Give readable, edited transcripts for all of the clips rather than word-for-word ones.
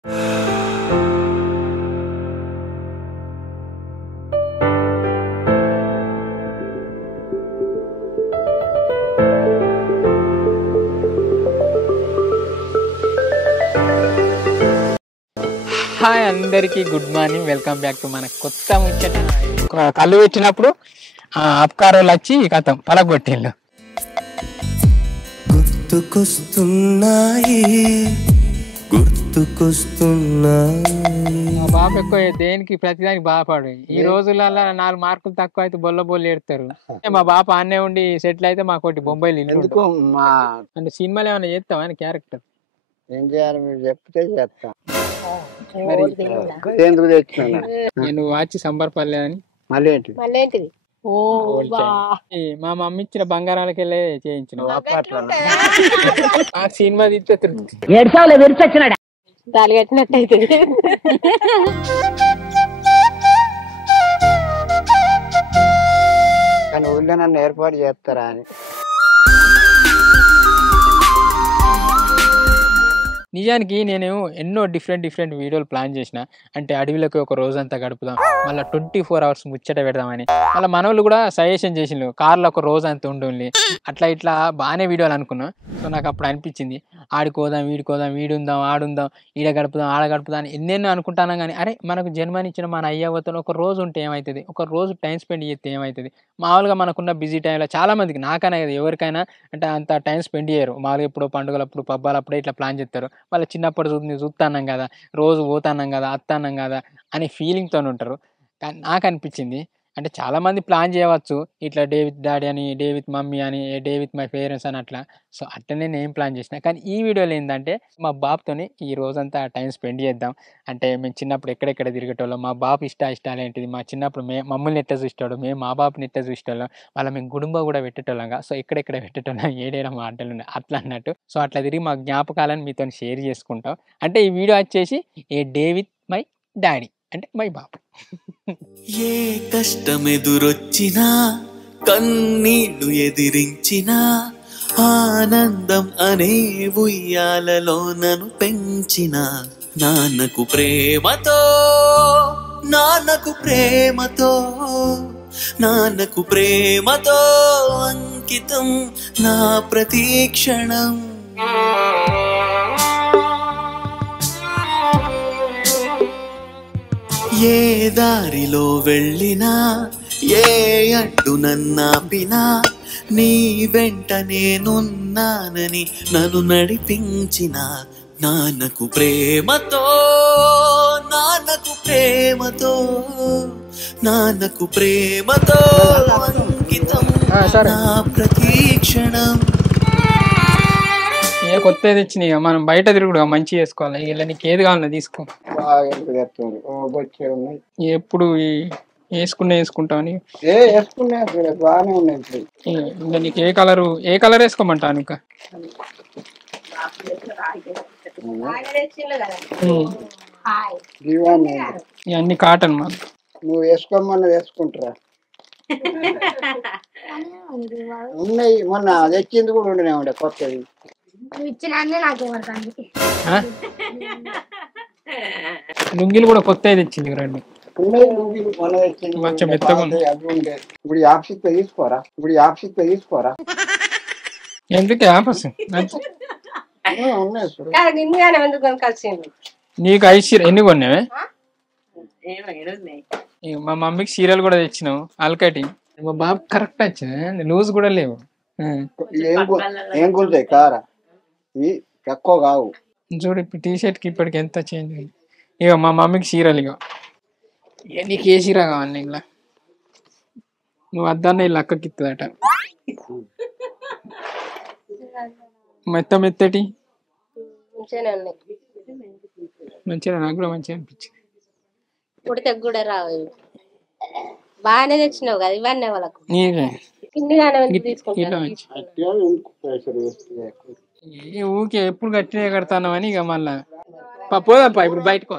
Hi అందరికీ good morning, welcome back to మన కొత్త ముచ్చట. కళ్ళు పెట్టినప్పుడు అప్కారోళ్ళు వచ్చి కథం పలగొట్టిళ్ళు. మా బాబు ఎక్కువ దేనికి ప్రతిదానికి బాధపడు. ఈ రోజులలో 4 మార్కులు తక్కువ అయితే బొల్ల ఏడతారు. మా బాబు ఆన్నే ఉండి సెటిల్ అయితే మాకోటి బొంబాయిలు అంటే సినిమాలు ఏమైనా చేస్తావా అని క్యారెక్టర్ ఏం చేయాలి మీరు చెప్తే చేస్తా. ఎందుకు తెచ్చినా నేను వాచి సంబరపడలే అని మళ్ళీ ఏంటిది మా మమ్మీ ఇచ్చిన బంగారాలకి వెళ్ళే చేయించిన ఆ సినిమా తీస్తే తాళి కట్టినట్టయితే కానీ ఊళ్ళో నన్ను ఏర్పాటు చేస్తారా అని. నిజానికి నేను ఎన్నో డిఫరెంట్ వీడియోలు ప్లాన్ చేసిన. అంటే అడవిలోకి ఒక రోజంతా గడుపుదాం, మళ్ళీ 24 hours ముచ్చట పెడదామని. మళ్ళీ మనోళ్ళు కూడా సజెషన్ చేసిండ్రు కార్లో ఒక రోజు అంతా ఉండి అట్లా ఇట్లా బాగానే వీడియోలు అనుకున్నా. సో నాకు అప్పుడు అనిపించింది ఆడుకోదాం వీడుందాం ఆడుందాం ఈడ గడుపుదాం ఆడ గడుపుదాం అని ఎన్నెన్నో అనుకుంటాను. కానీ అరే మనకు జన్మనిచ్చిన మన అయ్యవతను ఒక రోజు ఉంటే ఏమవుతుంది, ఒక రోజు టైం స్పెండ్ చేస్తే ఏమవుతుంది. మామూలుగా మనకున్న బిజీ టైంలో చాలా మందికి నాకనే కదా ఎవరికైనా అంటే అంత టైం స్పెండ్ చేయరు. మామూలుగా ఎప్పుడో పండుగలప్పుడు పబ్బాలప్పుడే ఇట్లా ప్లాన్ చేస్తారు. మళ్ళీ చిన్నప్పుడు చూస్తాన్నాం కదా, రోజు పోతాన్నాం కదా, అత్తాన్నాం కదా అనే ఫీలింగ్తో ఉంటారు. కానీ నాకు అనిపించింది అంటే చాలామంది ప్లాన్ చేయవచ్చు ఇట్లా డే విత్ డాడీ అని, డే విత్ మమ్మీ అని, డే విత్ మై పేరెంట్స్ అని అట్లా. సో అట్లనే నేను ప్లాన్ చేసిన. కానీ ఈ వీడియోలో ఏంటంటే మా బాబుతోని ఈ రోజంతా టైం స్పెండ్ చేద్దాం. అంటే మేము చిన్నప్పుడు ఎక్కడెక్కడ తిరిగేటోళ్ళం, మా బాబు ఇష్టాలు ఏంటిది, మా చిన్నప్పుడు మమ్మల్ని ఎట్లా చూసేటోడు, మేము మా బాబుని ఎట్లా చూసేటోళ్ళం, వాళ్ళ మేము గుడుంబ కూడా పెట్టేటోళ్ళంగా. సో ఎక్కడెక్కడ పెట్టేటోళ్ళం ఏడేడా మాటలు ఉన్నాయి అట్లా అన్నట్టు. సో అట్లా తిరిగి మా జ్ఞాపకాలను మీతో షేర్ చేసుకుంటాం. అంటే ఈ వీడియో వచ్చేసి ఏ డే విత్ మై డాడీ అంటే మై బాబు. ఏ కష్టమెదురొచ్చినా కన్నీళ్లు ఎదిరించినా ఆనందం అనే ఉయ్యాలలో నన్ను పెంచిన నాన్నకు ప్రేమతో అంకితం నా ప్రతీక్షణం. ఏ దారిలో వెళ్ళినా ఏ అడ్డు నన్నాపినా నీ వెంట నేనున్నానని నన్ను నడిపించిన నాన్నకు ప్రేమతో అంకితం నా ప్రతీక్షణం. ఏ కొత్తది తెచ్చినాయి మనం బయట తిరుగుడు మంచి చేసుకోవాలి. ఇలా నీకు ఏది కావాలో తీసుకో. ఎప్పుడు వేసుకుంటావు బాగానే ఉన్నాయి. ఇంకా నీకు ఏ కలర్ వేసుకోమంటాను. ఇంకా ఇవన్నీ కాటన్ మా నువ్వు వేసుకోమన్నా వేసుకుంటారా ఉన్నాయి. మొన్న తెచ్చింది కూడా ఉండే కొత్తది. లుంగీలు కూడా కొత్తవి తెచ్చింది రెండు. ఇప్పుడు ఆఫీస్ తీసుకోరా ఎందుకు ఆఫీస్ నీకు 5 చీర ఎన్ని కొన్నావే? మా మమ్మీకి చీరలు కూడా తెచ్చినావు అల్కటి. మా బాబు కరెక్ట్ వచ్చింది, లూజ్ కూడా లేవు. ఏం కొంటాయి కారా ఎక్కువ కావు. చూడు ఇప్పుడు టీషర్ట్ కి ఇప్పటికి ఎంత చేంజ్. ఇక మా మమ్మీకి చీరలు ఇక నీకు ఏ చీర కావాలి? ఇలా నువ్వు వద్దన్న ఇలా అక్కకి ఇస్తుందట. మెత్తటి మంచిగా నాకు కూడా మంచిగా అనిపించింది. కూడా రావు బాగానే తెచ్చినావు కదా ఇవన్నీ వాళ్ళకు. ఊకే ఎప్పుడు గట్టినే కడతాను అని ఇక మళ్ళా పోదాంపా ఇప్పుడు బయటకు.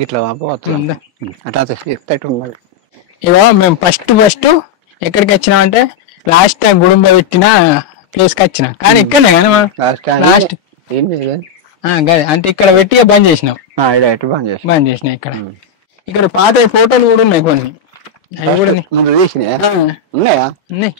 గిట్లా అట్లా ఇగో మేము ఫస్ట్ ఎక్కడికి వచ్చినాం అంటే లాస్ట్ టైం గుడుంబ పెట్టిన ప్లేస్ కి వచ్చిన కానీ ఇక్కడనే కానీ లాస్ట్ గదే అంటే ఇక్కడ పెట్టి బంద్ చేసినాం బంద్ చేసినాం ఇక్కడ పాత ఫోటోలు కూడా ఉన్నాయి కొన్ని అవి కూడా ఉన్నాయా ఉన్నాయి.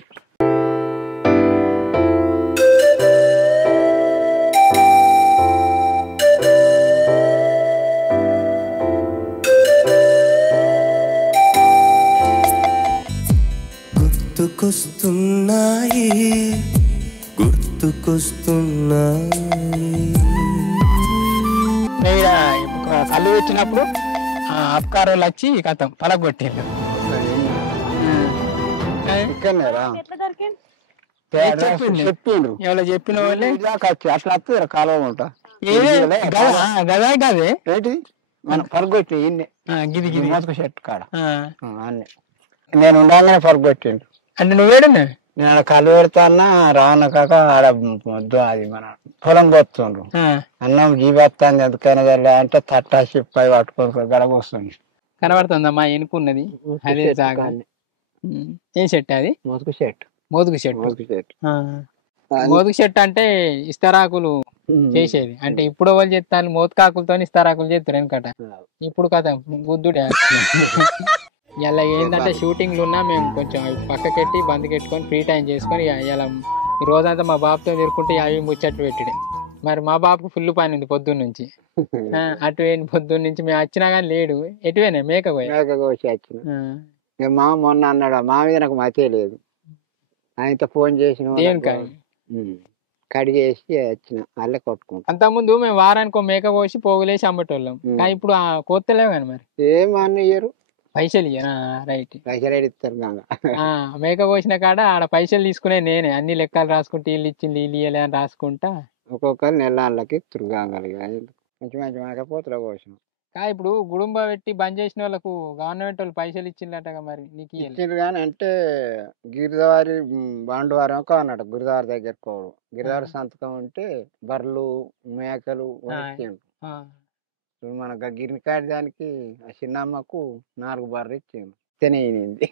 గుర్తుకొస్తున్నాయి కళ్ళు పెట్టినప్పుడు అప్కార్ వాళ్ళు వచ్చి కథం పలగొట్టిండు. చెప్పిండ్రు ఎవరో చెప్పిన వాళ్ళే అట్లా వస్తుంది కాలువ ఉంటా గదే గదే ఏంటి మనం పరగొట్టి గిది గిది మోసుకు చెట్టు కాడ అన్నీ నేను ఉండగానే పరగొట్టిండు. అంటే నువ్వేడన్నా నేను కళ్ళు పెడతాన్నా రావణ కాక ఆడ అది మన పొలం పోతుండ్రు అన్నం జీవేస్తాను ఎందుకైనా వెళ్ళా అంటే తట్టా సిప్పై పట్టుకొని గడగొస్తుంది. కనబడుతుందమ్మా ఎనుకున్నది అదే జాగా. ఏం చెట్టు అది? మోసుకు చెట్టు. మోదుగు చెట్టు. మోసుకు చెట్టు మోదుగు చెట్టు అంటే ఇస్తరాకులు చేసేది. అంటే ఇప్పుడు వాళ్ళు చేస్తారు మోతకాకులతో ఇస్తరాకులు చేస్తారు వెనకట. ఇప్పుడు కదా బుద్ధుడే. ఇలా ఏంటంటే షూటింగ్లు ఉన్నా మేము కొంచెం పక్కకెట్టి బందుకెట్టుకొని ఫ్రీ టైం చేసుకొని ఇలా ఈ రోజంతా మా బాబుతో తిరుక్కుంటే అవి ముచ్చట్లు పెట్టిడే. మరి మా బాబుకు ఫుల్ పని ఉంది పొద్దున్న నుంచి. అటు పొద్దున్న నుంచి మేము వచ్చినా కానీ లేడు. ఎటువేనా మేక కోసి వచ్చిన మా మొన్న అన్నాడు మా మీద నాకు మతే లేదు. ఆయనతో ఫోన్ చేసిన కడిగేసి వచ్చిన అల్లే కొట్టుకుంటా. అంతకుముందు మేము వారానికి మేక కోసి పోగులేసి అమ్మటోళ్ళం. కానీ ఇప్పుడు కోత్తలేవు కానీ మరి ఏమన్నా ఇయ్యరు పైసలు ఇయ్యనా? రైట్ పైసలు ఇస్తారు మేక కోసిన కాడ ఆడ పైసలు తీసుకునే నేనే అన్ని లెక్కలు రాసుకుంటే వీళ్ళు ఇచ్చింది వీళ్ళు ఇయ్యలే అని రాసుకుంటా ఒక్కొక్కరు నెలకి తిరుగాంగలిగా మంచి మంచి మేకపోతులు కోసిన. ఇప్పుడు గుడుంబ పెట్టి బంద్ చేసిన వాళ్ళకు గవర్నమెంట్ వాళ్ళు పైసలు ఇచ్చిందటగా మరి నీకు ఇచ్చిండ్రు కానీ అంటే గిరిదారి బండువారం అన్నాడు గిరిదారి దగ్గరకు పోవడం. గిరిదారి సంతకం ఉంటే బర్రెలు మేకలు మన గిరికాడి దానికి ఆ చిన్నమ్మకు 4 బర్రెలు ఇచ్చిండ్రు. తినేది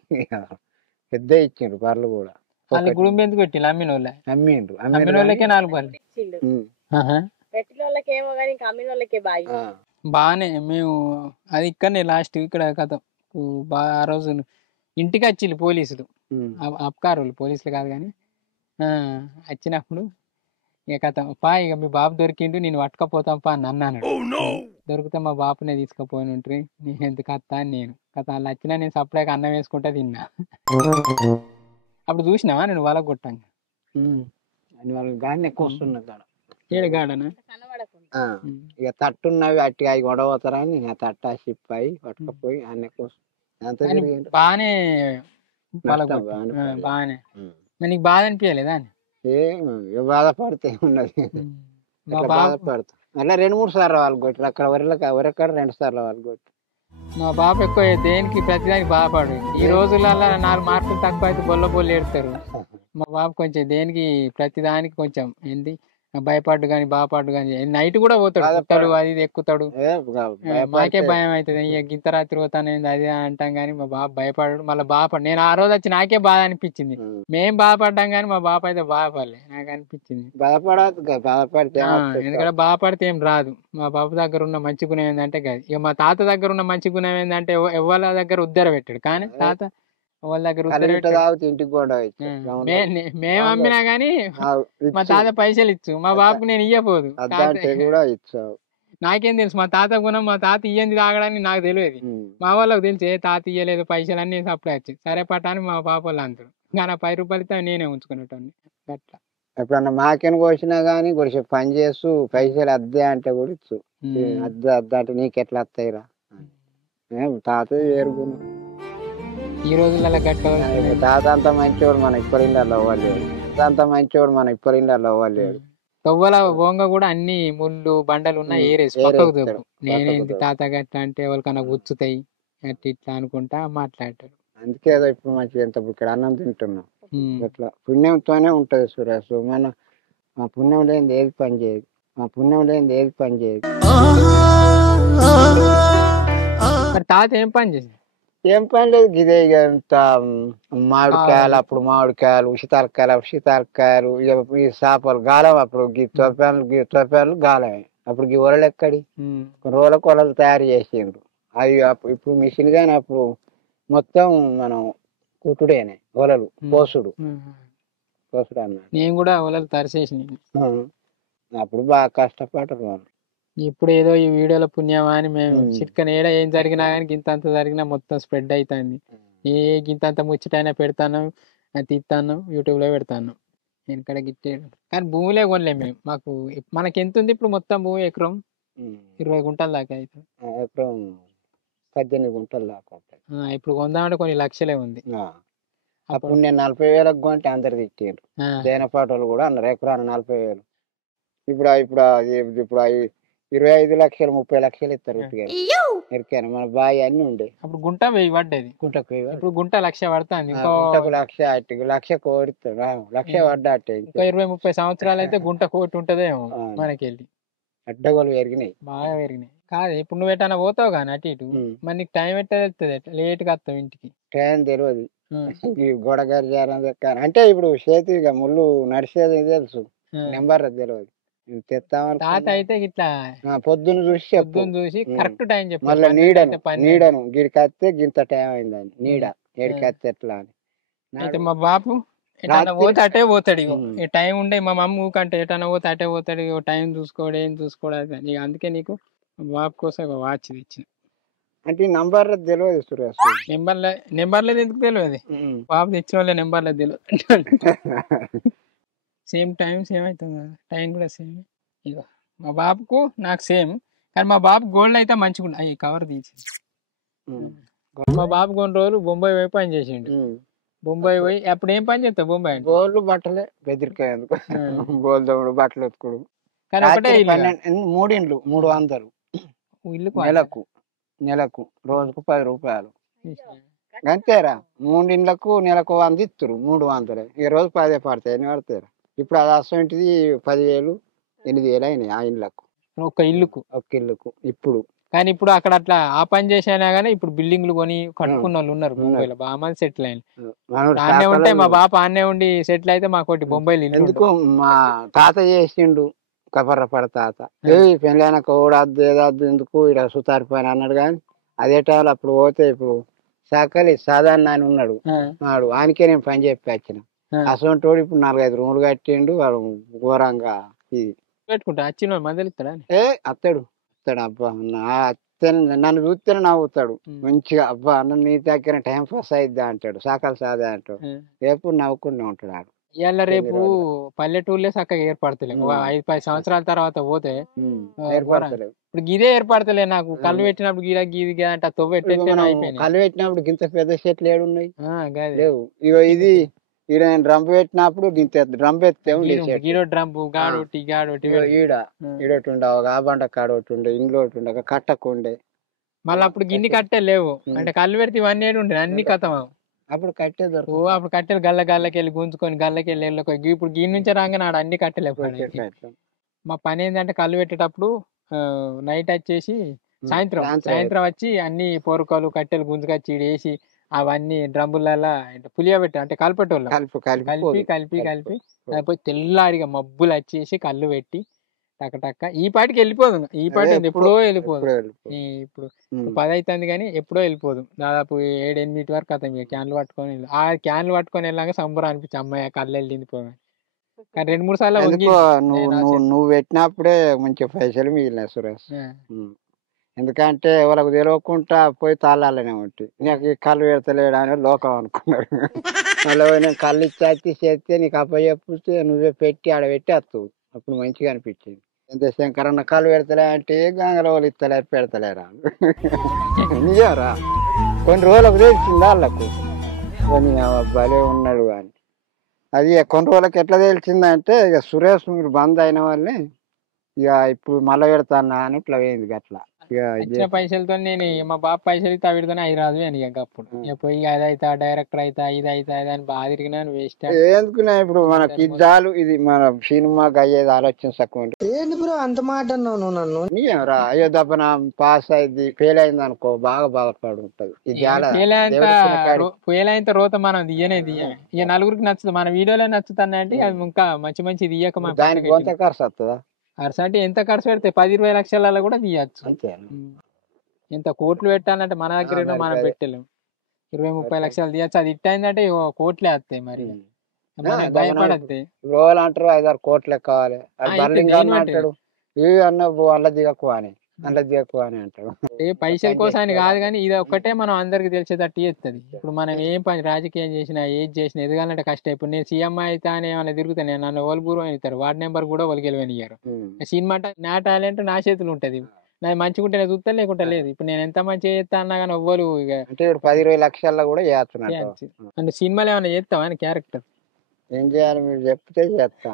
పెద్ద ఇచ్చిండ్రు బర్రెలు కూడా. గుడుంబ ఎందుకు పెట్టి అమ్మిన వాళ్ళే అమ్మిండ్రు. అమ్మిన వాళ్ళకే 4 బర్రెలు. బాగానే మేము అది ఇక్కడనే లాస్ట్ ఇక్కడ కథ ఆ రోజు ఇంటికి వచ్చిండు పోలీసులు. అప్కార్ వాళ్ళు పోలీసులు కాదు కానీ వచ్చినప్పుడు ఇక కథ పా ఇక మీ బాబు దొరికిండు నేను పట్టుకపోతాం పా అని అన్నాడు. దొరికితే మా బాబునే తీసుకుపోయిన ఉంటుంది నేను ఎందుకు వస్తా అని నేను కథ వాళ్ళు వచ్చినా నేను సపరేట్గా అన్నం వేసుకుంటా తిన్నా. అప్పుడు చూసినావా నేను వాళ్ళకి కొట్టాను గాడిని ఎక్కువ వస్తున్నా ఏడు గాడనా ఇక తట్టున్నవి అట్టి అవి గొడవతారని తట్ట షిప్ అయి పట్టుకపోయి అన్ని బాగానే బాగానే నీకు బాధ అనిపించలేదా అని? బాధపడితే ఉన్నది బాధపడతా అలా 2-3 సార్లు వాళ్ళు కొట్టారు. అక్కడ వరక్కడ 2 సార్లు వాళ్ళు కొట్టారు. మా బాబు ఎక్కువ దేనికి ప్రతిదానికి బాధపడు. ఈ రోజులలో 4 మార్కులు తక్కువ అయితే బొల్ల ఏడుతారు. మా బాబు కొంచెం దేనికి ప్రతిదానికి కొంచెం ఏంది భయపడ్డు కానీ బాపడ్డు కానీ నైట్ కూడా పోతాడు కుట్టలు అది ఇది ఎక్కుతాడు. మాకే భయం అవుతుంది గింత రాత్రి పోతాను అది అంటాం కానీ మా బాబు భయపడాడు. మళ్ళీ బాధపడు నేను ఆ రోజు వచ్చి నాకే బాధ అనిపించింది. మేం బాధపడ్డాం కానీ మా బాబు అయితే బాధపడలే నాకు అనిపించింది. ఎందుకంటే బాధపడితే ఏం రాదు. మా బాబు దగ్గర ఉన్న మంచి గుణం ఏంటంటే కాదు. ఇక మా తాత దగ్గర ఉన్న మంచి గుణం ఏంటంటే ఎవరి దగ్గర ఉద్దర పెట్టాడు కానీ తాత వాళ్ళ దగ్గర ఇంటికి కూడా మేము అమ్మినా గానీ మా తాత పైసలు ఇచ్చు మా బాబుకు నేను ఇయ్యపోదు. నాకేం తెలుసు మా తాత గుణం మా తాత ఇయ్యంది తాగడానికి నాకు తెలియదు. మా వాళ్ళకి తెలిసి ఏ తాత ఇయ్యలేదు పైసలు అన్ని సప్లై వచ్చాయి సరే పట్టాని మా పాప వాళ్ళు అంటారు. కానీ 10 రూపాయలతో నేనే ఉంచుకునేటోని అట్లా. ఎప్పుడన్నా మాకెన్ కోసినా గానీ కొంచెం పని చేస్తూ పైసలు అద్దే అంటే కూడా ఇచ్చు. అద్దే అంటే నీకెట్లా వస్తాయిరా తాత వేరుగున్నాం. ఈ రోజులలో తాత అంత మంచివాడు మన ఇప్పుడు ఇళ్ళల్లో అవ్వలేడు. అంత మంచివాడు మన ఇప్పుడు ఇళ్ళల్లో అవ్వలేడు. తొవ్వల బొంగ కూడా అన్ని ముళ్ళు బండలు ఉన్నాయి ఏరేసి పక్కకు దొరుకు. నేనేంటి తాత గట్ట అంటే ఎవరికన్నా గుచ్చుతాయి అట్లా ఇట్లా అనుకుంటా మాట్లాడతారు. అందుకే ఇప్పుడు మంచిగా ఎంత ఇక్కడ అన్నం తింటున్నాం. ఇట్లా పుణ్యంతోనే ఉంటది సురేష్. మా పుణ్యం లేనిది ఏది పని చేయదు. మా పుణ్యం లేనిది ఏది పని చేయదు. మరి తాత ఏం పని చేసింది? ఏం పని లేదు గిదే ఇక ఇంత మామిడికాయలు అప్పుడు మామిడికాయలు శీతాలకాయలు ఇక ఈ చేపలు గాలం అప్పుడు తొప్పాలు గాలమే అప్పుడు ఈ ఒరలు ఎక్కడి రోజులకు ఒరలు తయారు చేసిండ్రు అవి అప్పుడు ఇప్పుడు మిషన్ కానీ అప్పుడు మొత్తం మనం కుట్టుడేనే ఒలలు పోసుడు అన్న నేను కూడా ఒలలు తరిసేసిన అప్పుడు బాగా కష్టపడరు వాళ్ళు. ఇప్పుడు ఏదో ఈ వీడియోలో పుణ్యమా అని మేము చిట్కన ఏడ ఏం జరిగినా కానీ గింత అంత జరిగినా మొత్తం స్ప్రెడ్ అవుతుంది. ఏ గింత అంత ముచ్చటైనా పెడతాను తీస్తాను యూట్యూబ్లో పెడతాను. వెనకడ గిట్టాడు కానీ భూమిలే కొనలేము మేము. మాకు మనకి ఎంత ఉంది ఇప్పుడు మొత్తం భూమి ఎకరం 20 గుంటల దాకా అవుతుంది. ఎకరం 18 గుంటలు దాకా ఉంటాయి. ఇప్పుడు కొందామంటే కొన్ని లక్షలే ఉంది. అప్పుడు నేను 40,000 కొంటే అందరు తిట్టారు. దేనపాటోళ్ళు కూడా అన్నారు ఎకరాన్ని 40,000. ఇప్పుడు ఇప్పుడు 25 లక్షలు 30 లక్షలు ఇస్తారు. ఎరికాను మన బావి అన్ని ఉండే అప్పుడు గుంట 1000 పడ్డది. గుంటకు ఇప్పుడు గుంట 1,00,000 పడుతుంది. గుంటకు 1,00,000 1,00,000 కోడిస్తాడు 1,00,000 పడ్డా. ఇంకా 20-30 సంవత్సరాలు అయితే గుంట కోటి ఉంటదేమో మనకెళ్ళి. అడ్డగోలు పెరిగినాయి బాగా పెరిగినాయి. కాదు ఇప్పుడు నువ్వు ఎటన్నా పోతావు కానీ అటు ఇటు మరి నీకు టైం ఎట్లా తెలుస్తుంది? లేట్గా వస్తావు ఇంటికి. టైం తెలియదు. ఈ గోడగారి జారం అంటే ఇప్పుడు చేతిగా ముళ్ళు నడిచేది తెలుసు, నెంబర్ తెలియదు. తాత అయితే ఇట్లా పొద్దున్న చూసి కరెక్ట్ టైం చెప్పి మళ్ళీ నీడను గిడికి వస్తే గింత టైం అయిందని నీడ ఏడికి వస్తే ఎట్లా అని. అయితే మా బాపు ఎటన్నా పోతే అటే పోతాడు. ఇక టైం ఉండే మా మమ్మ ఊకంటే ఎటన్నా పోతే అటే పోతాడు. ఇక టైం చూసుకోడు ఏం చూసుకోవడం. ఇక అందుకే నీకు బాబు కోసం ఒక వాచ్ తెచ్చిన. అంటే నంబర్ తెలియదు సురేష్. నెంబర్లేదు ఎందుకు తెలియదు? బాబు తెచ్చిన వాళ్ళే నెంబర్లేదు తెలియదు. సేమ్ టైం సేమ్ అవుతుంది కదా, టైం కూడా సేమ్. ఇక మా బాబుకు నాకు సేమ్, కానీ మా బాబు గోల్డ్ అయితే మంచిగా ఉండే. అవి కవర్ తీసి మా బాబు కొన్ని రోజులు బొంబాయి పోయి పని చేసిండు. బొంబాయి పోయి అప్పుడు ఏం పని చేస్తావు? బొంబాయి గోళ్ళు బట్టలే బెదిరికాయ గోల్దోడు బట్టలు ఎత్తుకోడు. కానీ ఒకటే 3 ఇండ్లు 300 ఇల్లు నెలకు రోజుకు 10 రూపాయలు అంతేరా. 3 ఇండ్లకు నెలకు 100 ఇస్తారు 300. ఈ రోజు 10 పడతాయి. ఎన్ని పడతాయిరా? ఇప్పుడు అది అసంటిది 10,000 8,000 అయినాయి ఆ ఇండ్లకు, ఒక ఇల్లుకు ఇప్పుడు. కానీ ఇప్పుడు అక్కడ అట్లా ఆ పని చేసినా గానీ ఇప్పుడు బిల్డింగ్లు కొని కట్టుకున్న వాళ్ళు ఉన్నారు బొంబాయిలో. బాగా మంది సెటిల్ అయింది. ఆన్నే ఉంటే మా బాప ఆన్నే ఉండి సెటిల్ అయితే మాకోటి బొంబాయిలో ఇల్లు. ఎందుకు మా తాత చేసిండు కబర్రపడ తాత. పెళ్ళైనాక ఓడద్దు ఏదద్దు ఎందుకు ఇక్కడ సుతారి పని అన్నాడు. కానీ అదే టైంలో అప్పుడు పోతే ఇప్పుడు సాకలి సాధారణ ఆయన ఉన్నాడు వాడు, ఆయనకే నేను పని చెప్పి వచ్చిన. అసలు ఇప్పుడు 4-5 రూములు కట్టిండు వాడు. ఘోరంగా ఇది పెట్టుకుంటా వచ్చిన మందలు ఇస్తాడా? అత్తాడు అబ్బా నన్ను చూస్తేనే నవ్వుతాడు మంచిగా. అబ్బా అన్న నీ దగ్గర టైం పాస్ అయిద్దా అంటాడు. సాకాలు సాదా అంటాడు. రేపు నవ్వుకునే ఉంటాడు ఆడు. ఇవాళ రేపు పల్లెటూర్లే చక్కగా ఏర్పడతలేవు. 5-10 సంవత్సరాల తర్వాత పోతే ఇప్పుడు గిదే ఏర్పడతలే. నాకు కళ్ళు పెట్టినప్పుడు గీది అంటే తొవ్వ అయిపోయింది. కళ్ళు పెట్టినప్పుడు గింత పెద్ద చెట్లు ఏడున్నాయి లేవు. ఇగో ఇది ఈడ నేను డ్రమ్ పెట్టినప్పుడు గింత డ్రమ్ ఎత్తే ఈడొటి ఉండే ఒక ఆబండ కాడొటి ఉండే ఇంట్లో ఒకటి ఉండే కట్టకుండే. మళ్ళీ అప్పుడు గిన్ని కట్టే లేవు అంటే కళ్ళు పెడితే ఇవన్నీ ఉండే అన్ని కథం. అప్పుడు కట్టే దొరకవు. అప్పుడు కట్టెలు గల్లకి వెళ్ళి గుంజుకొని గల్లకి వెళ్ళి వెళ్ళి ఇప్పుడు గీ నుంచి రాగానే ఆడ అన్ని కట్టెలు. మా పని ఏంటంటే కళ్ళు పెట్టేటప్పుడు నైట్ వచ్చేసి సాయంత్రం వచ్చి అన్ని పొరకలు కట్టెలు గుంజుకొచ్చి వేసి అవన్నీ డ్రమ్ములలో పులియబెట్టి అంటే కలిపేటోళ్ళు కలిపి తెల్లారిగా మబ్బులు వచ్చేసి కళ్ళు పెట్టి టక్క ఈ పాటికి వెళ్ళిపోదు. ఈ పాటి ఎప్పుడో వెళ్ళిపోదు. ఇప్పుడు 10 అవుతుంది కానీ ఎప్పుడో వెళ్ళిపోదు. దాదాపు 7-8 వరకు అతను క్యాన్లు పట్టుకొని ఆ క్యాన్లు పట్టుకొని వెళ్ళాక సంబరం అనిపించి అమ్మాయి కళ్ళు వెళ్ళింది పోయి. కానీ 2-3 సార్లు నువ్వు పెట్టినప్పుడే మంచి పైసలు మిగిలినాయి సురేష్. ఎందుకంటే వాళ్ళకు తెలియకుండా పోయి తాళాలనే ఉంటాయి. నీకు కళ్ళు పెడతలేడు అని లోకం అనుకున్నాడు. మళ్ళీ నేను కళ్ళు ఇచ్చి చేస్తే నీకు అప్పచెప్పితే నువ్వే పెట్టి ఆడ పెట్టి వస్తావు. అప్పుడు మంచిగా అనిపించింది. ఎంత శంకరన్న కళ్ళు పెడతలే అంటే గంగలో వాళ్ళు ఇస్తలేరు పెడతలేరా నిజంరా. కొన్ని రోజులకు తెలిసింది వాళ్ళకు కొన్ని భలే ఉన్నాడు అని. అది కొన్ని రోజులకు ఎట్లా తెలిసిందంటే ఇక సురేష్ మీరు బంద్ అయిన వాళ్ళని ఇక ఇప్పుడు మళ్ళీ పెడతానా అని ఇట్లా పోయింది. అట్లా ఇక వచ్చిన పైసలతో నేను మా బాబు పైసలు ఇస్తే వీడితోనే 5,000 అని ఇక అప్పుడు ఇక పోయి అది అవుతా డైరెక్టర్ అవుతా ఇది అవుతా అని బాగా తిరిగినాను వేస్ట్. ఎందుకున్నా ఇప్పుడు మనకి ఇద్దాలు ఇది మన సినిమాకి అయ్యేది ఆలోచన తక్కువ ఏంది బ్రో అంత మాట అన్నావు నన్ను రా అయ్యో దప్పన పాస్ అయింది ఫెయిల్ అయింది అనుకో బాగా బాధపడి ఉంటది ఫెయిల్ అయిన తర్వాత మనం తీయనే తీయమే ఇక నలుగురికి నచ్చుతుంది మన వీడియోలో నచ్చుతుంది అంటే అది ఇంకా మంచి మంచి తీయక దానికి కొంత ఖర్చు వస్తుందా ఖర్చు అంటే ఎంత ఖర్చు పెడితే 10-20 లక్షలలో కూడా తీయచ్చు. అంతే ఎంత కోట్లు పెట్టాలంటే మన దగ్గర మనం పెట్టలేము. 20-30 లక్షలు తీయచ్చు. అది ఇట్టయిందంటే కోట్లే వస్తాయి మరి భయపడద్ది. రోజులు అంటారు 5-6 కోట్లే కావాలి అంటాడు ఇవి అన్న అల్ల దిగకు అని అల్ల దిగకు అని అంటాడు. పైసల కోసం అని కాదు కానీ ఇది ఒక్కటే మనం అందరికి తెలిసేటట్టు చేస్తుంది. ఇప్పుడు మనం ఏం పని రాజకీయం చేసినా ఏది చేసినా ఎదగాలంటే కష్టం. ఇప్పుడు నేను సీఎం అయితే అని ఏమైనా తిరుగుతాను నన్ను ఓల్పూర్వం అవుతారు వార్డు నెంబర్ కూడా ఒలికెళ్ళిపోయినారు. సినిమా నా టాలెంట్ నా చేతులు ఉంటది. నాది మంచిగుంటే నేను చూస్తా లేకుంటే లేదు. ఇప్పుడు నేను ఎంత మంచిగా చేస్తా అన్నా కానీ ఎవ్వరు ఇక అంటే 10-20 లక్షల్లో కూడా చేస్తున్నాడు. అంటే సినిమాలో ఏమైనా చేస్తావా అని క్యారెక్టర్ ఏం చేయాలి మీరు చెప్తే చేస్తా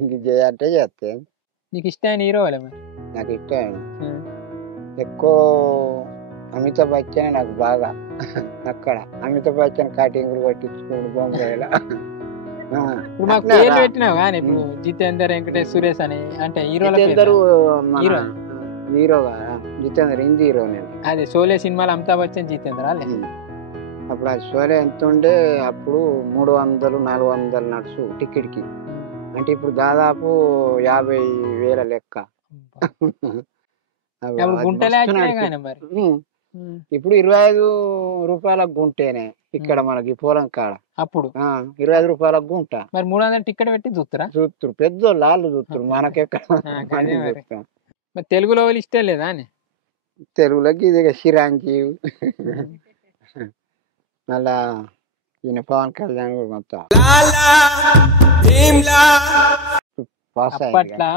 ఇంక చేయాలంటే చేస్తే. నీకు ఇష్టమైన హీరో వాళ్ళ మరి? నాకు ఇష్టం ఎక్కువ అమితాబ్ బచ్చన్ నాకు బాగా. అక్కడ అమితాబ్ బచ్చన్ కటింగ్లు కొట్టించుకోండి బొమ్మలో ఇప్పుడు మాకు పేర్లు పెట్టినావు కానీ ఇప్పుడు జితేందర్ వెంకటేష్ సురేష్ అని అంటే హీరోలు హీరోగా జితేందర్ హిందీ హీరో నేను. అదే షోలే సినిమాలో అమితాబ్ బచ్చన్ జితేందర్ అప్పుడు అది షోలే ఎంత ఉండే అప్పుడు 300-400 నడుచు టికెట్కి. అంటే ఇప్పుడు దాదాపు 50,000 లెక్క. ఇప్పుడు 25 రూపాయలకు గుంటేనే ఇక్కడ మనకి పొలం కాడ అప్పుడు 25 రూపాయలకు గుంట. మరి 300 టికెట్ పెట్టి చూస్తారా? చూస్తారు పెద్దోళ్ళు వాళ్ళు చూస్తారు మనకెక్కడ. మరి తెలుగులో వాళ్ళు ఇష్టం లేదా అని? తెలుగులోకి ఇది చిరంజీవి మళ్ళా ఈయన పవన్ కళ్యాణ్ కూడా మొత్తం అప్పట్లో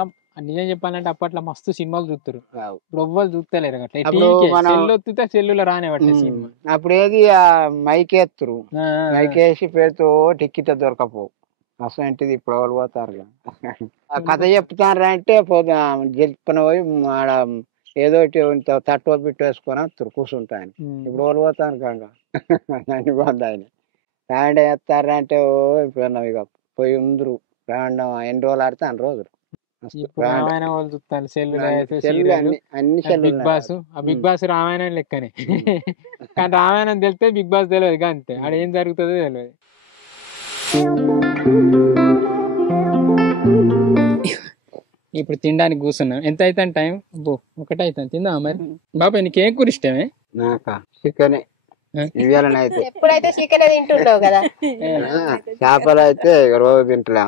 నిజం చెప్పాలంటే అప్పట్లో మస్తు సినిమాలు చూస్తారు. ఇప్పుడు ఎవ్వరు చూస్తలేరు అట్లా సెల్లులో రానివ్వండి సినిమా. అప్పుడు ఏది మైకేత్తరు మైకేసి పెడుతూ టిక్కిట దొరకపో అసలు ఇప్పుడు ఎవరు పోతారు. కథ చెప్తారు అంటే చెప్పుకుని పోయి ఆడ ఏదో తట్టువ బిట్టు వేసుకొని వస్తారు కూర్చుంటాయని. ఇప్పుడు ఎవరు పోతారు గంగా నన్ను బాగుంది ఆయన రాండ వేస్తారంటే ఇప్పుడు ఇక పోయి ఉందరు రాండం ఎన్ని రోజులు ఆడితే అన్ని రోజులు. Bigg Boss Bigg Boss Ramayanam లెక్కనే కానీ రామాయణం తెలిస్తే బిగ్ బాస్ తెలియదు అంతే. ఆడ ఏం జరుగుతుందో తెలియదు. ఇప్పుడు తినడానికి కూర్చున్నాం. ఎంత అవుతుంది టైం? 1 అవుతుంది. తిందా మరి? బాబాయ్ నీకు ఏం కూర ఇష్టమే? చికెన్. ఎప్పుడైతే చికెన్ తింటున్నావు కదా. చేపలు అయితే రోజు తింటా.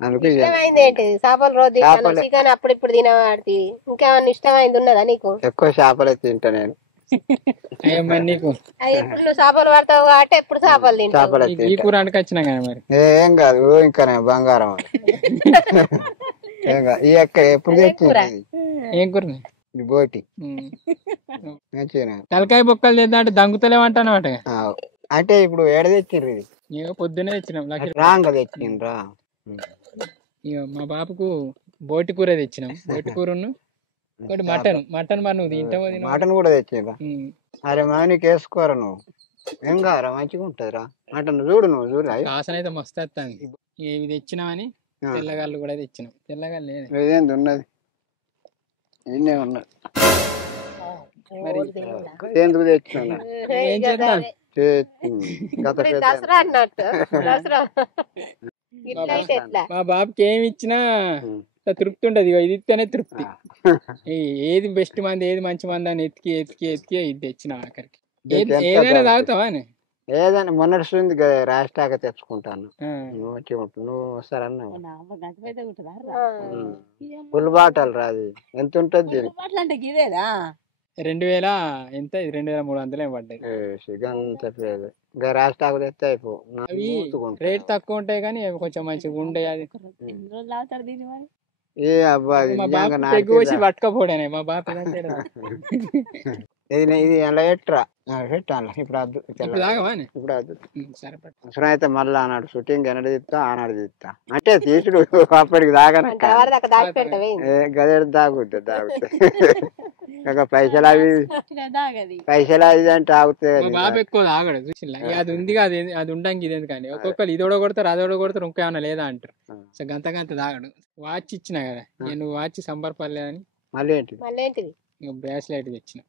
ఇష్టమైంది ఏంటి? చేపలు రోజు తింటాను. చికెన్ అప్పుడు ఇప్పుడు తినవాడికి ఇంకేమన్నా ఇష్టమైంది ఉన్నదా నీకు? ఎక్కువ చేపలు అయితే తింటా నేను. నీకు ఇప్పుడు నువ్వు చేపలు పడతావు కాబట్టి ఎప్పుడు చేపలు తింటావు. ఈ కూర అనుకొచ్చినా కానీ మరి ఏం కాదు ఇంకా బంగారం. ఏం కాదు ఈ ఎక్కడ ఎప్పుడు తెచ్చింది? ఏం కూర? బోటి. తలకాయ బొక్కలు చేద్దాం అంటే దంగుతలేమంటాను అట. అంటే ఇప్పుడు ఏడ తెచ్చిండ్రు? ఇది పొద్దునే తెచ్చినాం. రాంగా తెచ్చిండ్రా. మా బాబుకు బోటి కూర తెచ్చినాం. బోటి కూరను ఒకటి మటన్. మటన్ మరి నువ్వు తింటావో? మటన్ కూడా తెచ్చిరా? అరే మానికి వేసుకోరా నువ్వు. ఏం కాదురా మంచిగా ఉంటదిరా మటన్. చూడు నువ్వు చూడు వాసన అయితే మస్తు వస్తుంది. ఇవి తెచ్చినామని తెల్లగాళ్ళు కూడా తెచ్చినాం. తెల్లగాళ్ళు లేదు ఏంది ఉన్నది ఎన్నే ఉన్నది మరి ఎందుకు తెచ్చినా? ఏం చేద్దాం? దసరా అన్నట్టు మా బాబుకి ఏమి ఇచ్చినా తృప్తి ఉంటది. ఇది ఇస్తేనే తృప్తి. ఏది బెస్ట్ మంది ఏది మంచి మంది అని ఎతికి ఎతికి ఎతికి ఇది తెచ్చిన ఆఖరికి. ఏదైనా తాగుతావా? ఏదైనా మొన్నటి కదా రాష్ట్రాక తెచ్చుకుంటాను. నువ్వు వస్తారన్నా ఫుల్ బాటల్ రాదు. ఎంత ఉంటుంది? 2,000 ఎంత? 2,300 ఏం పడ్డాయి. ఇంకా రాష్ట్రాకు తెస్తే అయిపో. రేట్ తక్కువ ఉంటాయి కానీ కొంచెం మంచిగా ఉండే. అది ఏ అబ్బాయి మా బాబు తెగ్గు వచ్చి పట్టుకపోడానే. మా బాబు ఇది ఎలా ఎట్రా పెట్టాలి ఇప్పుడు వద్దు ఇప్పుడు దాగవా ఇప్పుడు వద్దు సరే పట్టు. అవసరం అయితే మళ్ళీ ఆనాడు షూటింగ్ ఎన్నడు తీస్తా ఆనాడు తీస్తా అంటే తీసుడు అప్పటికి దాగనక్క దాచి పెడతావే గదేడు దాగుద్ది ఒక పైసలు అవి పైసలు అంటే ఆగుతాయి. మా బాబు ఎక్కువ తాగడు చూసిలా అది ఉంది అది ఉండంగి ఇది ఎందుకని ఒక్కొక్కరు ఇది కొడతారు అది కొడతారు ఇంకేమన్నా లేదా అంటారు. సో గంత తాగడు. వాచ్ ఇచ్చిన కదా నేను వాచ్ సంబరపడలేదని మళ్ళీ ఏంటి మళ్ళీ ఏంటిది ఇక బ్రాస్లైట్ తెచ్చిన.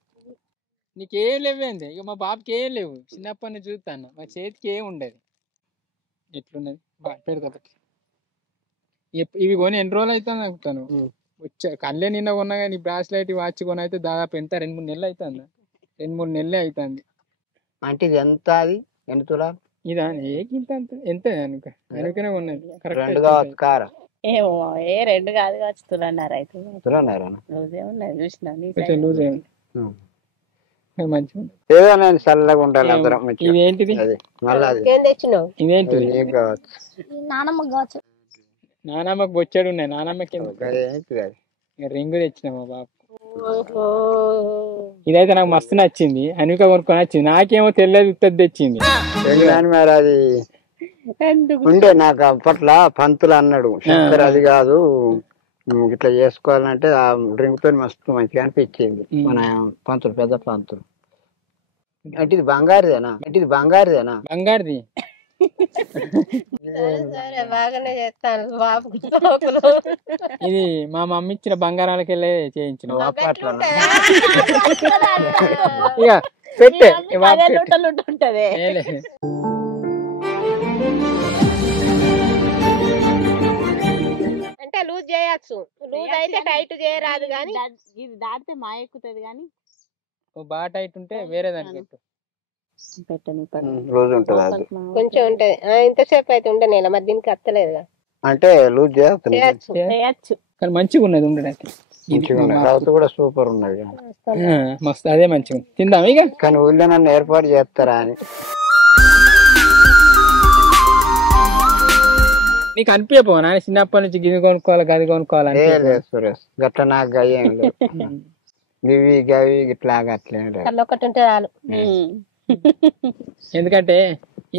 నీకేం లేవేంది ఇక మా బాబుకి ఏం లేవు చిన్నప్పటి నుంచి చూస్తాను మా చేతికి ఏం ఉండదు. ఎట్లున్నది పెడతా ఇవి కొని ఎన్ని రోజులు అవుతుంది అనుకుంటాను కళ్ళే నిన్న కొన్నా కానీ బ్రాస్లైట్ వాచ్ కొని అయితే దాదాపు ఎంత 2-3 నెలలు అవుతుంది 2-3 నెలలే అవుతుంది. అంటే ఇది ఎంత అది ఎన్ని తులాలు ఇదా ఇంత ఎంత అనుకనే ఉన్నది రెండు కావచ్చు కారా ఏమో ఏ 2 కాదు కావచ్చు తులన్నారు అయితే తులన్నారా లూజే ఉన్నది చూసిన కొంచెం లూజ్ అయింది మంచిగా ఏదో నేను చల్లగా ఉండాలి అందరం ఇదేంటిది అది మళ్ళీ అది ఏం తెచ్చినావు ఇదేంటిది నీకు కావచ్చు నానమ్మకు కావచ్చు నానమ్మకి బొచ్చాడు ఉన్నాయి నానమ్మకి ఏంటిది అది రింగు తెచ్చిన మా బాబు. ఇదైతే నాకు మస్తు నచ్చింది అనుక కొనుక్కొని వచ్చింది నాకేమో తెల్లది ఉత్తది తెచ్చింది. కానీ మరి అది ఉండే నాకు అప్పట్లో పంతులు అన్నాడు శంకర్ అది కాదు ఇట్లా చేసుకోవాలంటే ఆ డ్రింక్ తో మస్తు మంచిగా అనిపించింది మన పంతులు పెద్ద పంతులు. అంటే ఇది బంగారుదేనా బంగారుది సరే బాగానే చేస్తాను బాబు ఇది మా మమ్మీ ఇచ్చిన బంగారాలకి వెళ్ళి చేయించిన ఇక పెట్టే ఉంటది అంటే లూజ్ చేయొచ్చు లూజ్ అయితే టైట్ చేయరాదు కానీ ఇది దాటితే మా ఎక్కుతుంది కానీ బాగా టైట్ ఉంటే వేరే దానికి పెట్టని రోజు ఉంటుంది అది కొంచెం ఉంటది ఇంతసేపు అయితే ఉండే నేను మరి దీనికి అత్తలేదు అంటే లూజ్ చేయొచ్చు చేయొచ్చు కానీ మంచిగా ఉన్నది ఉండడానికి కూడా సూపర్ ఉన్నది మస్తు అదే మంచిగా తిందాం ఇక. కానీ ఊళ్ళో నన్ను ఏర్పాటు చేస్తారా అని నీకు అనిపించపో నాన్న చిన్నప్పటి నుంచి గిది కొనుక్కోవాలి గది కొనుక్కోవాలని లేదు సురేష్ గట్ల నాకు గయ్యేం లేదు గివి గవి ఇట్లా అట్లే లేదు కళ్ళు ఒకటి ఉంటే చాలు ఎందుకంటే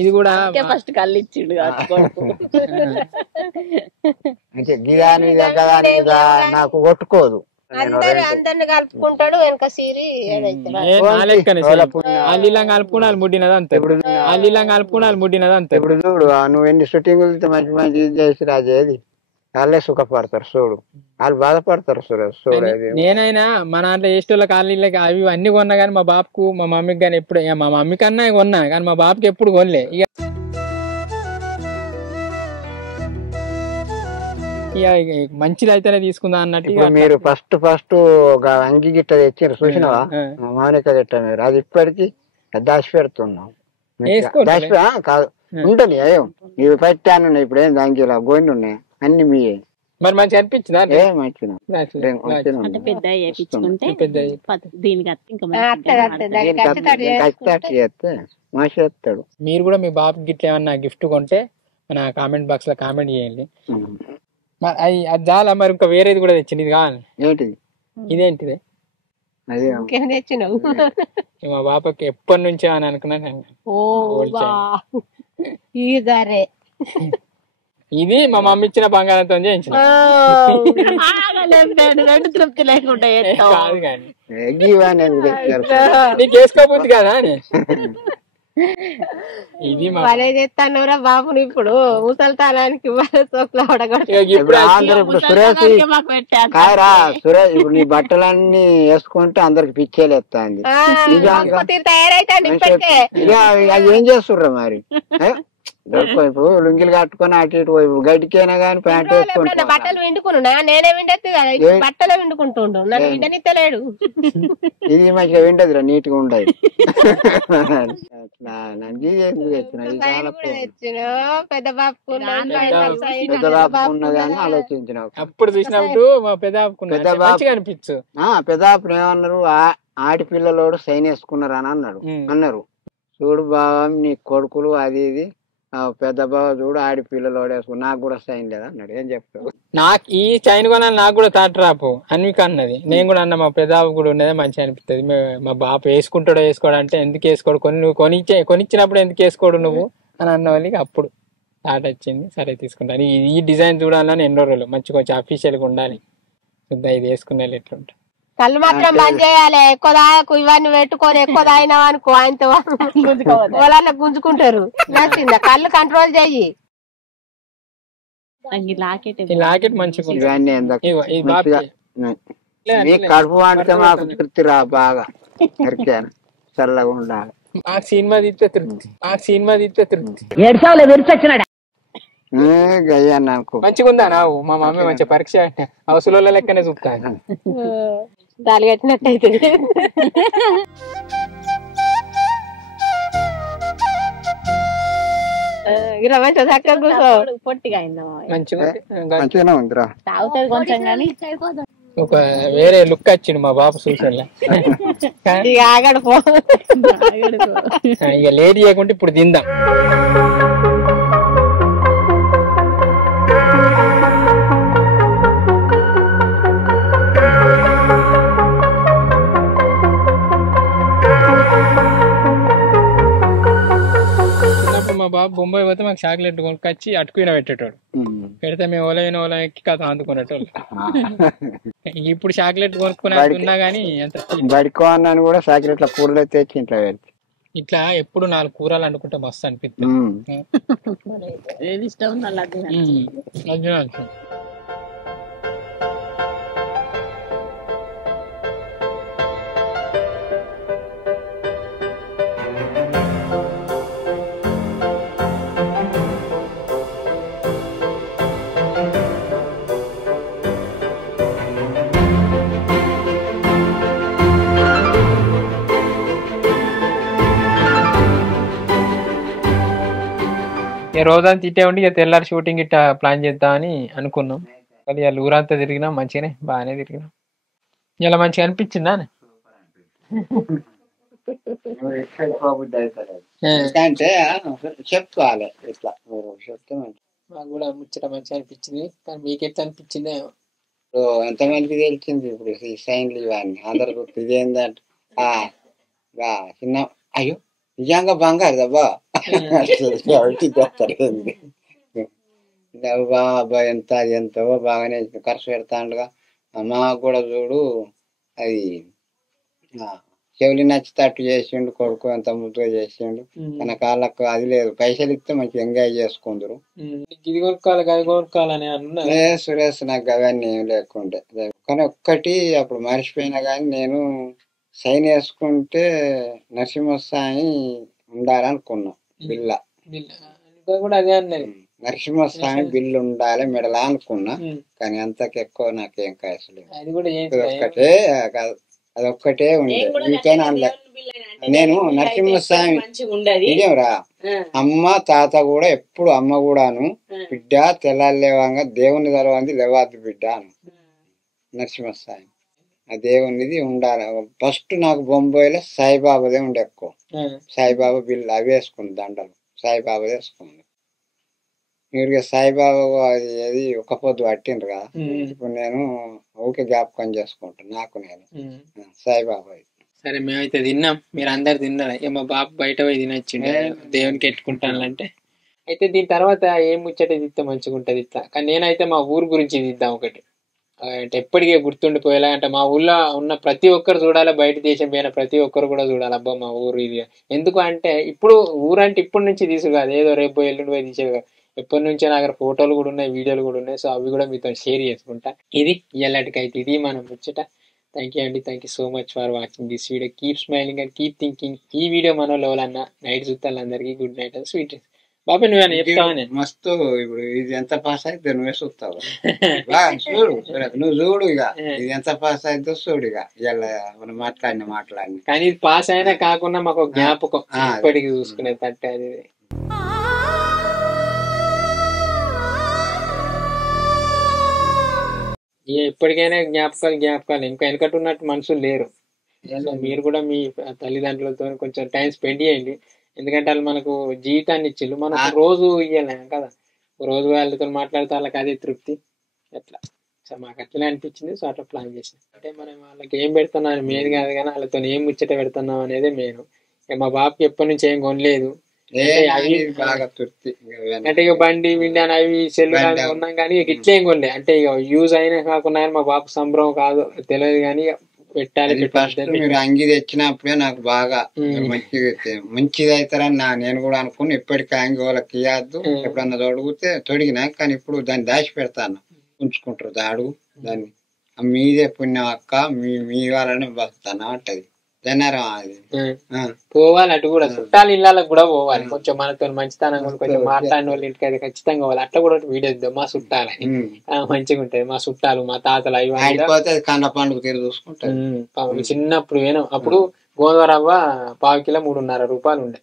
ఇది కూడా ఫస్ట్ కళ్ళు ఇచ్చిండు అంటే గిదాని గదాని నాకు కొట్టుకోదు అందరిని కలుపుకుంటాడు వెనక సీరి అల్లిలా కలుపుకున్నాను ముడ్డినది అంతే అల్లిలా కలుపుకున్నాను ముడ్డినది అంతే. ఇప్పుడు చూడు నువ్వు ఎన్ని షూటింగులు మంచి మంచి ఇది చేసి రాజేది వాళ్ళే సుఖపడతారు చూడు వాళ్ళు బాధపడతారు చూడు. నేనైనా మా దాంట్లో ఏస్టోళ్ళ కాలనీలకి అవి అన్ని కొన్నా కానీ మా బాబుకు మా మమ్మీకి కానీ ఎప్పుడు మా మమ్మీ కన్నా కొన్నా కానీ మా బాబుకి ఎప్పుడు కొనలే. ఇక మంచిది అయితేనే తీసుకుందా అన్నట్టు మీరు ఫస్ట్ ఒక అంగి గిట్ట తెచ్చారు చూసినావా మౌనిక గిట్ట మీరు అది ఇప్పటికి దాచి పెడుతున్నాం కాదు ఉంటుంది ఏం నీవు పెట్టాను ఇప్పుడు ఏం అంగిలా గోండి ఉన్నాయి అన్ని మీయే మరి మంచిగా అనిపించిందా చేస్తాడు. మీరు కూడా మీ బాబుకి గిట్ల ఏమన్నా గిఫ్ట్ కొంటే మన కామెంట్ బాక్స్ లో కామెంట్ చేయండి. అది చాలా మరి ఇంకా వేరేది కూడా తెచ్చింది ఇది కావాలి ఏంటిది ఇదేంటిది ఇంకేం తెచ్చినావు మా బాపకి ఎప్పటి నుంచో అని అనుకున్నాను. ఇది మా మమ్మీ ఇచ్చిన బంగారంతో చేయించిన తృప్తి లేకుండా కాదు కానీ నీకు నీకు వేసుకోబుద్ది కదా అని ఇది భలే చేస్తానురా బాబుని ఇప్పుడు ముసలితనానికి ఇప్పుడు సురేష్ సురేష్ ఇప్పుడు నీ బట్టలన్నీ వేసుకుంటే అందరికి పిచ్చేలు ఎత్తాంది తయారైతాండి ఇప్పటికే ఏం చేస్తుర్రా మరి ఇప్పుడు లుంగిలు కట్టుకొని అటు ఇటు గడ్డికైనా గానీ ప్యాంట్ వేసుకుంటా బట్టలు విండుకున్నా నేనే విండెత్తు కదా బట్టలే విండుకుంటుండు నన్ను విండనిత్తలేడు ఇది మంచిగా వింటదిరా నీట్ గా ఉండదు పెద్ద బాబుకు పెద్ద బాబు ఉన్నది అని ఆలోచించిన అప్పుడు చూసినప్పుడు మా పెద్ద బాబు అనిపించు పెద్ద బాబు ఏమన్నారు ఆడపిల్లలోడు సైన్ వేసుకున్నారు అని అన్నారు చూడు బాబా నీ కొడుకులు అది ఇది పెద్ద బావ చూడు ఆడి పిల్లలు ఓడేసుకో నాకు కూడా సైన్ లేదా అన్నాడు. ఏం చెప్తావు? నాకు ఈ చైన్ కొనాలి నాకు కూడా థాట్ రాపు అన్విక అన్నది. నేను కూడా అన్న మా పెద్ద కూడా ఉన్నదే మంచిగా అనిపిస్తుంది. మా బాపు వేసుకుంటాడో వేసుకోడు అంటే ఎందుకు వేసుకోడు నువ్వు కొనిచ్చినప్పుడు ఎందుకు వేసుకోడు నువ్వు అని అన్న వాళ్ళకి అప్పుడు థాట్ వచ్చింది. సరే తీసుకుంటాను. ఈ డిజైన్ చూడాలని ఎన్నో రోజులు మంచి కొంచెం అఫీషియల్గా ఉండాలి. ఇది వేసుకునే ఎట్లుంటా. కళ్ళు మాత్రం బంద్ చేయాలి. ఎక్కువ తాగకు. ఇవన్నీ పెట్టుకొని ఎక్కువ తాగినావు అనుకో ఆయనతో వాళ్ళ గుంజుకుంటారు. నచ్చిందా? కళ్ళు కంట్రోల్ చెయ్యి. ఈ లాకెట్ మంచిగా ఉంది. ఇవన్నీ ఎందుకు? ఇగో, ఈ బాబు నీ కడుపు వండితే మాకు తృప్తి రా బాగా ఎరికాను చల్లగా ఉండాలి. మాకు సినిమా తీస్తే తృప్తి. గయ్యా నాకు మంచిగా ఉందా నావు? మా మమ్మీ మంచి పరీక్ష అవసరం లెక్కనే చూస్తాను. తాళి కట్టినట్టయితే ఇలా మంచిగా చక్కగా కూర్చో. పొట్టిగా అయిందా మంచిగా మంచిగానే ఉందిరా. తాగుతుంది కొంచెం కానీ ఒక వేరే లుక్ వచ్చింది మా బాబు చూసేలా. ఇక ఆగడు పో. ఇక లేట్ చేయకుండా ఇప్పుడు తిందాం. మా బాబు బొంబాయి పోతే మాకు చాక్లెట్ కొనుక్కొచ్చి అటుకున పెట్టేటోడు. పెడితే మేము ఓలా ఎక్కి కథ అందుకునేటోళ్ళు. ఇప్పుడు చాక్లెట్ కొనుక్కున్నా గానీ బడికో అన్నాను కూడా చాక్లెట్ల కూరలు తెచ్చి ఇంట్లో పెడితే ఇట్లా ఎప్పుడు 4 కూరలు అనుకుంటే మస్తు అనిపిస్తుంది. ఏది ఇష్టం రోజంతా ఇట్టే ఉండి ఇక తెల్లారి షూటింగ్ ఇట్లా ప్లాన్ చేద్దామని అనుకున్నాం. అది ఇవాళ ఊరంతా తిరిగినాం. మంచిగానే బాగానే తిరిగినాం. ఇలా మంచిగా అనిపించిందా? అంటే చెప్పుకోవాలి ఇట్లా చెప్తే మాకు కూడా ముచ్చట మంచిగా అనిపించింది. కానీ మీకు ఎట్లా అనిపించిందే? ఎంతమందికి తెలిసింది ఇప్పుడు ఈ సైన్లు ఇవన్నీ అందరు ఇదేందంటే చిన్న అయ్యో నిజంగా బంగారు దబ్బా బాబా ఎంతో బాగానే ఖర్చు పెడతాండుగా. మాకు కూడా చూడు అది చెవులు నచ్చితట్టు చేసిండు. కొడుకు ఎంత ముద్దుగా చేసిండు. తన కాళ్ళకు అది లేదు. పైసలు ఇస్తే మంచిగా ఎంజాయ్ చేసుకుందరు. సురేష్ నాకు అవన్నీ ఏం లేకుండే. కానీ ఒక్కటి అప్పుడు మర్చిపోయినా కానీ నేను సైన్ వేసుకుంటే నరసింహస్వామి ఉండాలనుకున్నా. బిల్ల నరసింహస్వామి బిల్లు ఉండాలి మెడలా అనుకున్నా. కానీ అంతకు ఎక్కువ నాకేం కాయసలేదు. ఒక్కటే అదొక్కటే ఉండే. ఇంకేనా నేను నరసింహస్వామి నిజంరా అమ్మ తాత కూడా ఎప్పుడు అమ్మ కూడాను బిడ్డ తెల్లాలేవంగా దేవుని తెలవంది లేవద్దు బిడ్డ అను. నరసింహస్వామి ఆ దేవునిది ఉండాలి. ఫస్ట్ నాకు బొంబాయిలో సాయిబాబాదే ఉండే ఎక్కువ. సాయిబాబా బిల్లు అవి వేసుకుంది దండలు. సాయిబాబా వేసుకుంది. మీరు సాయిబాబా అది ఒక పొద్దు పట్టిండ్రు కదా. ఇప్పుడు నేను ఊకే జ్ఞాపకం చేసుకుంటాను నాకు నేను సాయిబాబా. సరే మేమైతే తిన్నాం. మీరు అందరు తిన్నారా? మా బాబు బయట పోయి తినొచ్చిండే దేవునికి ఎట్టుకుంటానంటే. అయితే దీని తర్వాత ఏం ముచ్చట తిస్తే మంచిగా ఉంటుంది ఇట్లా. కానీ నేనైతే మా ఊరు గురించి తిద్దాం ఒకటి. అంటే ఎప్పటికీ గుర్తుండిపోయేలా అంటే మా ఊళ్ళో ఉన్న ప్రతి ఒక్కరు చూడాలి. బయట దేశం పోయిన ప్రతి ఒక్కరు కూడా చూడాలి. అబ్బా మా ఊరు ఇది. ఎందుకు అంటే ఇప్పుడు ఊరంటే ఇప్పటి నుంచి తీసు కాదు, ఏదో రేపు ఎల్లుండి పోయి తీసేది కాదు. ఎప్పటి నుంచో నా దగ్గర ఫోటోలు కూడా ఉన్నాయి, వీడియోలు కూడా ఉన్నాయి. సో అవి కూడా మీతో షేర్ చేసుకుంటా. ఇది ఎల్లటికైతే ఇది మనం ముచ్చట. థ్యాంక్ యూ అండి. Thank you so much for watching this video. Keep smiling and keep thinking. ఈ వీడియో మన ఎవరన్నా నైట్ చూస్తాళ్ళందరికీ గుడ్ నైట్ అండ్ స్వీట్. బాబా నువ్వేనా చెప్తావా? మస్తు ఇప్పుడు ఇది ఎంత పాస్ అయితే నువ్వే చూస్తావు. చూడు నువ్వు చూడు ఇక ఇది ఎంత పాస్ అయితే చూడు ఇక ఇలా మనం మాట్లాడిన కానీ ఇది పాస్ అయినా కాకుండా మాకు జ్ఞాపకం ఇప్పటికి చూసుకునే తట్టే అది. ఎప్పటికైనా జ్ఞాపకాలు ఇంకా వెనకట్టున్నట్టు మనుషులు లేరు. మీరు కూడా మీ తల్లిదండ్రులతో కొంచెం టైం స్పెండ్ చేయండి. ఎందుకంటే వాళ్ళు మనకు జీవితాన్ని ఇచ్చిళ్ళు, మనకు రోజు ఇయ్యాలి కదా. రోజు వాళ్ళతో మాట్లాడితే వాళ్ళకి అదే తృప్తి. అట్లా సో మాకు అట్లనే అనిపించింది. సో అట్లా ప్లాన్ చేసిన. అంటే మనం వాళ్ళకి ఏం పెడుతున్నాం మెయిన్ కాదు, కానీ వాళ్ళతో ఏం ముచ్చట పెడుతున్నాం అనేది మెయిన్. మా బాబుకి ఎప్పటి నుంచి ఏం కొనలేదు. అవి బాగా తృప్తి అంటే ఇక బండి విండాను అవి సెల్ ఉన్నాం కానీ ఇక ఇట్లా ఏం కొనలేదు. అంటే ఇక యూజ్ అయినా కాకుండా మా బాబు సంబరం కాదు తెలియదు కానీ పెట్టాలి. మీరు అంగి తెచ్చినప్పుడే నాకు బాగా మంచిది అవుతారని నేను కూడా అనుకుని ఎప్పటికీ అంగి వాళ్ళకి ఇవ్వద్దు, ఎప్పుడన్నా తొడిగితే తొడిగినా, కానీ ఇప్పుడు దాన్ని దాచి పెడతాను, ఉంచుకుంటారు దాడు దాన్ని. మీదే పుణ్యం అక్క, మీ వాళ్ళని బతాను అంటది జనరం. అది పోవాలి అటు కూడా చుట్టాలు ఇళ్ళకి కూడా పోవాలి. కొంచెం మనతో మంచితనం కొంచెం మాట్లాడిన వాళ్ళ ఇంటికి అయితే ఖచ్చితంగా పోవాలి. అట్లా కూడా వీడియో ఇద్దాం మా చుట్టాలని, మంచిగా ఉంటది. మా చుట్టాలు మా తాతలు అవి కండ పండుగ తీరు చూసుకుంటారు. చిన్నప్పుడు పోయినాం. అప్పుడు గోధుమ రవ్వ పావు కిలో 3.5 రూపాయలు ఉండే,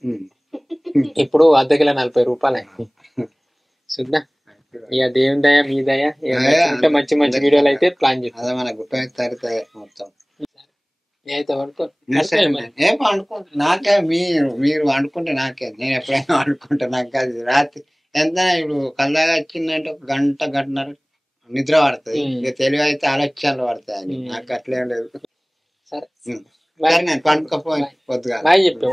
ఇప్పుడు అర్ధ కిలో 40 రూపాయలు. చూద్దాం ఇక దేవుని దయ మీ దయ మంచి మంచి వీడియోలు అయితే ప్లాన్ చేస్తాం. అదే మనకు ఉపయోగపడతాయి మొత్తం. ఏం నాకే మీరు వండుకుంటే నాకే, నేను ఎప్పుడైనా వండుకుంటా. నాకు అది రాత్రి ఎంత ఇప్పుడు కల్లాగా వచ్చిందంటే 1 గంట గంటన్నర నిద్ర పడుతుంది. ఇక తెలివి అయితే ఆలోచనలు పడతాయి. నాకు అట్లేం లేదు. సరే నేను పండుకపోయి పొద్దుగా బాయ్ చెప్పి